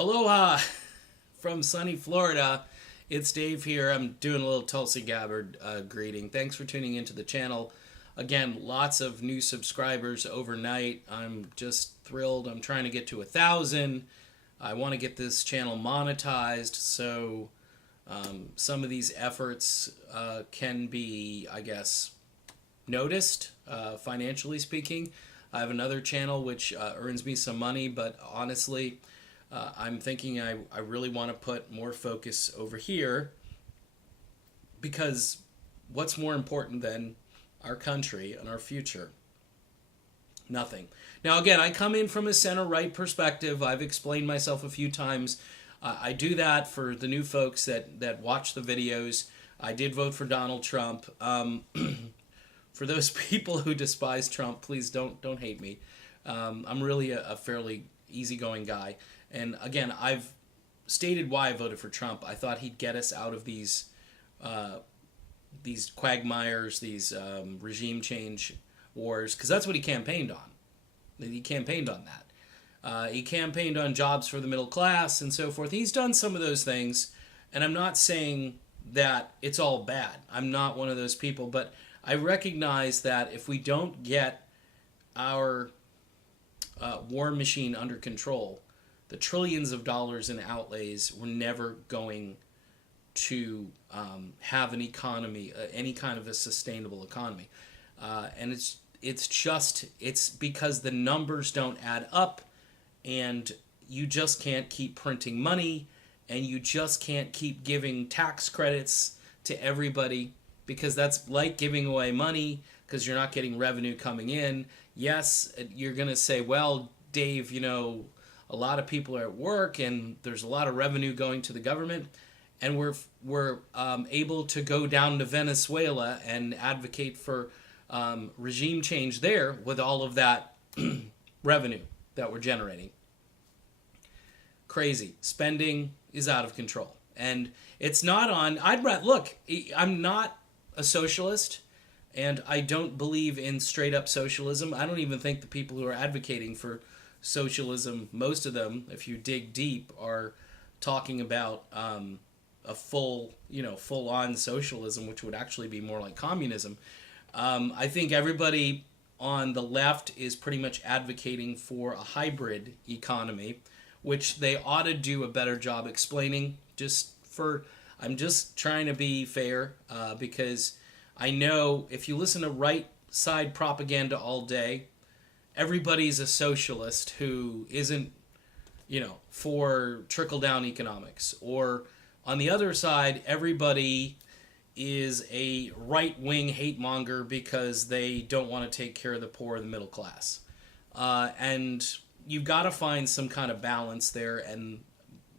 Aloha from sunny Florida. It's Dave here. I'm doing a little Tulsi Gabbard greeting. Thanks for tuning into the channel. Again, lots of new subscribers overnight. I'm just thrilled. I'm trying to get to 1,000. I want to get this channel monetized, so some of these efforts can be, I guess, noticed, financially speaking. I have another channel which earns me some money, but honestly, I'm thinking I really want to put more focus over here, because what's more important than our country and our future? Nothing. Now, again, I come in from a center-right perspective. I've explained myself a few times. I do that for the new folks that watch the videos. I did vote for Donald Trump. For those people who despise Trump, please don't hate me. I'm really a fairly easygoing guy. And again, I've stated why I voted for Trump. I thought he'd get us out of these quagmires, these regime change wars, because that's what he campaigned on. He campaigned on that. He campaigned on jobs for the middle class and so forth. He's done some of those things, and I'm not saying that it's all bad. I'm not one of those people, but I recognize that if we don't get our war machine under control, the trillions of dollars in outlays, we're never going to have an economy, any kind of a sustainable economy. And it's because the numbers don't add up, and you just can't keep printing money, and you just can't keep giving tax credits to everybody, because that's like giving away money because you're not getting revenue coming in. Yes, you're going to say, well, Dave, a lot of people are at work and there's a lot of revenue going to the government, and we're able to go down to Venezuela and advocate for regime change there with all of that revenue that we're generating. Crazy. Spending is out of control. And it's not on... Look, I'm not a socialist, and I don't believe in straight-up socialism. I don't even think the people who are advocating for socialism, most of them, if you dig deep, are talking about a full-on socialism, which would actually be more like communism. I think everybody on the left is pretty much advocating for a hybrid economy, which they ought to do a better job explaining. I'm just trying to be fair, because I know if you listen to right-side propaganda all day, everybody's a socialist who isn't, for trickle-down economics. Or on the other side, everybody is a right-wing hate-monger because they don't want to take care of the poor and the middle class. And you've got to find some kind of balance there, and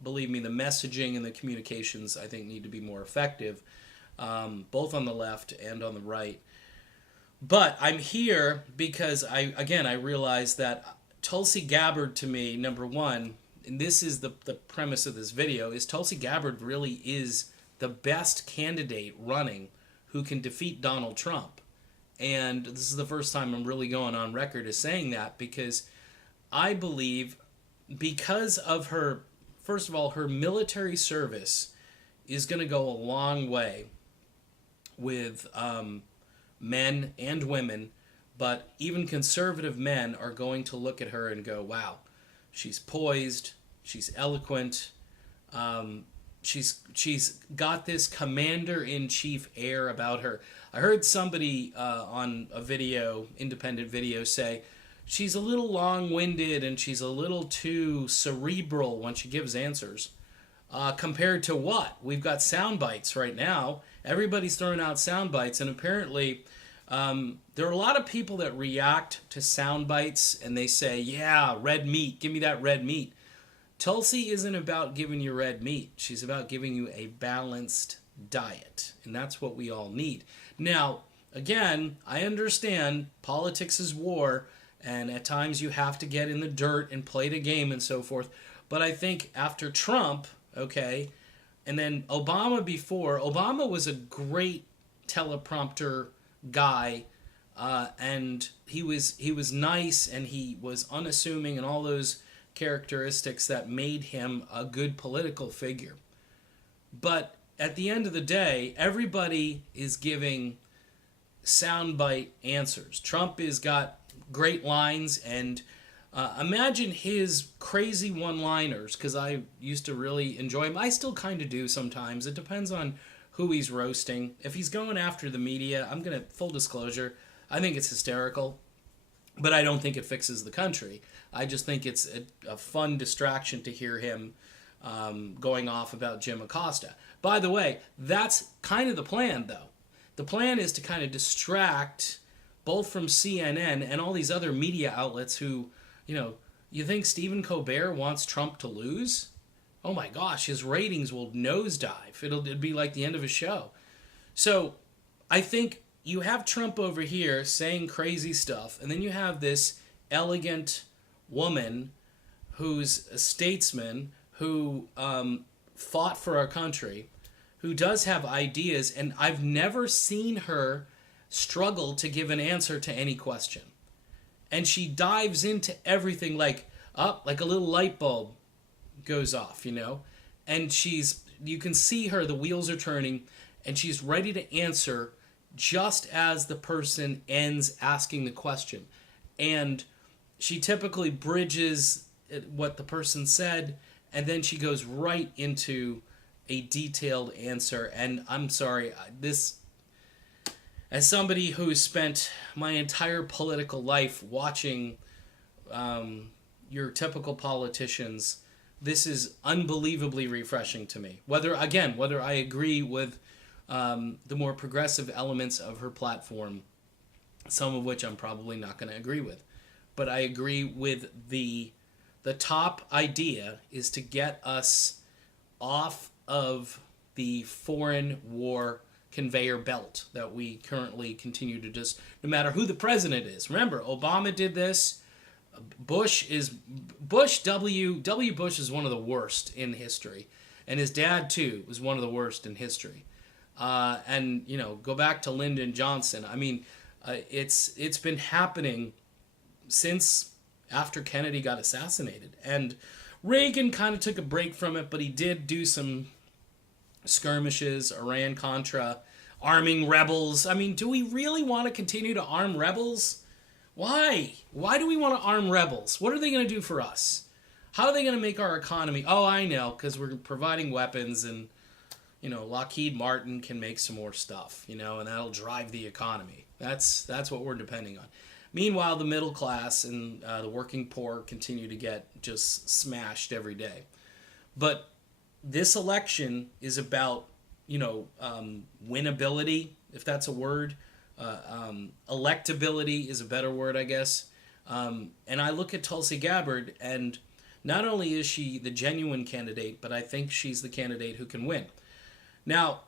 believe me, the messaging and the communications, I think, need to be more effective, both on the left and on the right. But I'm here because I realize that Tulsi Gabbard, to me, number one, and this is the premise of this video, is Tulsi Gabbard really is the best candidate running who can defeat Donald Trump. And this is the first time I'm really going on record as saying that, because I believe, because of her, first of all, her military service is going to go a long way with men and women, but even conservative men are going to look at her and go, wow, she's poised, she's eloquent, she's got this commander-in-chief air about her. I heard somebody on a video, independent video, say she's a little long-winded and she's a little too cerebral when she gives answers. Compared to what? We've got sound bites right now. Everybody's throwing out sound bites, and apparently there are a lot of people that react to sound bites and they say, yeah, red meat, give me that red meat. Tulsi isn't about giving you red meat. She's about giving you a balanced diet, and that's what we all need. Now, again, I understand politics is war, and at times you have to get in the dirt and play the game and so forth. But I think after Trump, okay, and then Obama before, Obama was a great teleprompter guy, and he was nice, and he was unassuming, and all those characteristics that made him a good political figure. But at the end of the day, everybody is giving soundbite answers. Trump has got great lines, and imagine his crazy one-liners, because I used to really enjoy him. I still kind of do sometimes. It depends on who he's roasting. If he's going after the media, I'm going to, full disclosure, I think it's hysterical, but I don't think it fixes the country. I just think it's a fun distraction to hear him going off about Jim Acosta. By the way, that's kind of the plan, though. The plan is to kind of distract both from CNN and all these other media outlets who, you think Stephen Colbert wants Trump to lose? Oh my gosh, his ratings will nosedive. It'll be like the end of a show. So I think you have Trump over here saying crazy stuff, and then you have this elegant woman who's a statesman who fought for our country, who does have ideas, and I've never seen her struggle to give an answer to any question. And she dives into everything like a little light bulb goes off, and you can see her, the wheels are turning, and she's ready to answer just as the person ends asking the question. And she typically bridges what the person said, and then she goes right into a detailed answer. And I'm sorry, this, as somebody who's spent my entire political life watching your typical politicians, this is unbelievably refreshing to me. Whether I agree with the more progressive elements of her platform, some of which I'm probably not going to agree with, but I agree with the top idea is to get us off of the foreign war conveyor belt that we currently continue to just, no matter who the president is. Remember, Obama did this. W. Bush is one of the worst in history, and his dad too was one of the worst in history. And go back to Lyndon Johnson. I mean, it's been happening since after Kennedy got assassinated, and Reagan kind of took a break from it, but he did do some skirmishes, Iran-Contra, arming rebels. I mean, do we really want to continue to arm rebels? Why? Why do we want to arm rebels? What are they going to do for us? How are they going to make our economy? Oh, I know, because we're providing weapons, and Lockheed Martin can make some more stuff, and that'll drive the economy. That's what we're depending on. Meanwhile, the middle class and the working poor continue to get just smashed every day. But this election is about, winnability, if that's a word. Electability is a better word, I guess. And I look at Tulsi Gabbard, and not only is she the genuine candidate, but I think she's the candidate who can win. Now,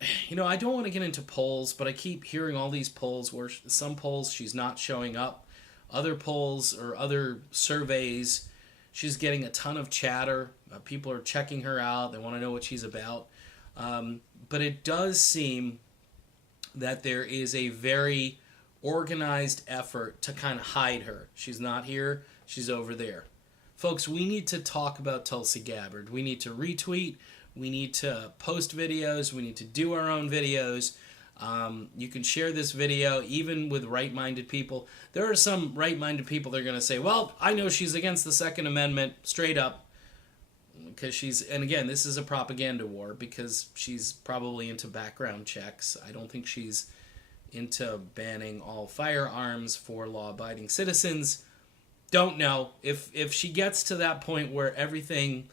I don't want to get into polls, but I keep hearing all these polls where some polls she's not showing up. Other polls or other surveys, she's getting a ton of chatter. People are checking her out. They want to know what she's about. But it does seem that there is a very organized effort to kind of hide her. She's not here. She's over there. Folks, we need to talk about Tulsi Gabbard. We need to retweet. We need to post videos. We need to do our own videos. You can share this video even with right-minded people. There are some right-minded people that are going to say, well, I know she's against the Second Amendment straight up because and again, this is a propaganda war because she's probably into background checks. I don't think she's into banning all firearms for law-abiding citizens. Don't know. If she gets to that point where everything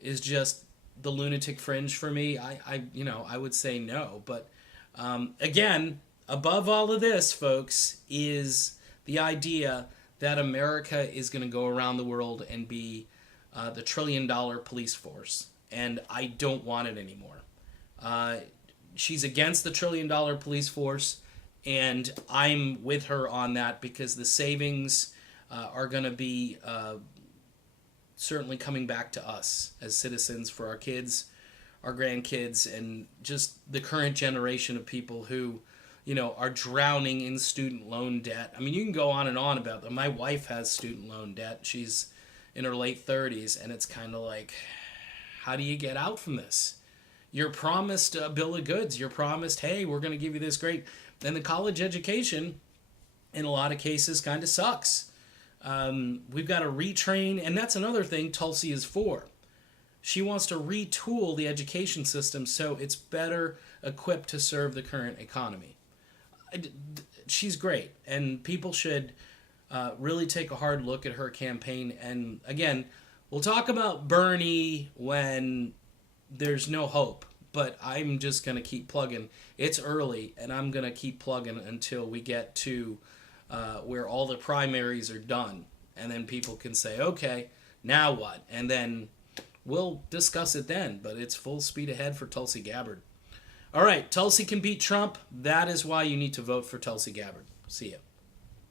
is just the lunatic fringe for me, I would say no. But again, above all of this, folks, is the idea that America is going to go around the world and be the $1 trillion police force, and I don't want it anymore. She's against the $1 trillion police force, and I'm with her on that because the savings are going to be certainly coming back to us as citizens for our kids, our grandkids, and just the current generation of people who, are drowning in student loan debt. I mean, you can go on and on about them. My wife has student loan debt. She's, in her late 30s, and it's kind of like, how do you get out from this? You're promised a bill of goods. You're promised, hey, we're going to give you this great. And the college education, in a lot of cases, kind of sucks. We've got to retrain, and that's another thing Tulsi is for. She wants to retool the education system so it's better equipped to serve the current economy. She's great, and people should really take a hard look at her campaign. And again, we'll talk about Bernie when there's no hope, but I'm just going to keep plugging. It's early, and I'm going to keep plugging until we get to where all the primaries are done, and then people can say, okay, now what? And then we'll discuss it then, but it's full speed ahead for Tulsi Gabbard. All right, Tulsi can beat Trump. That is why you need to vote for Tulsi Gabbard. See ya.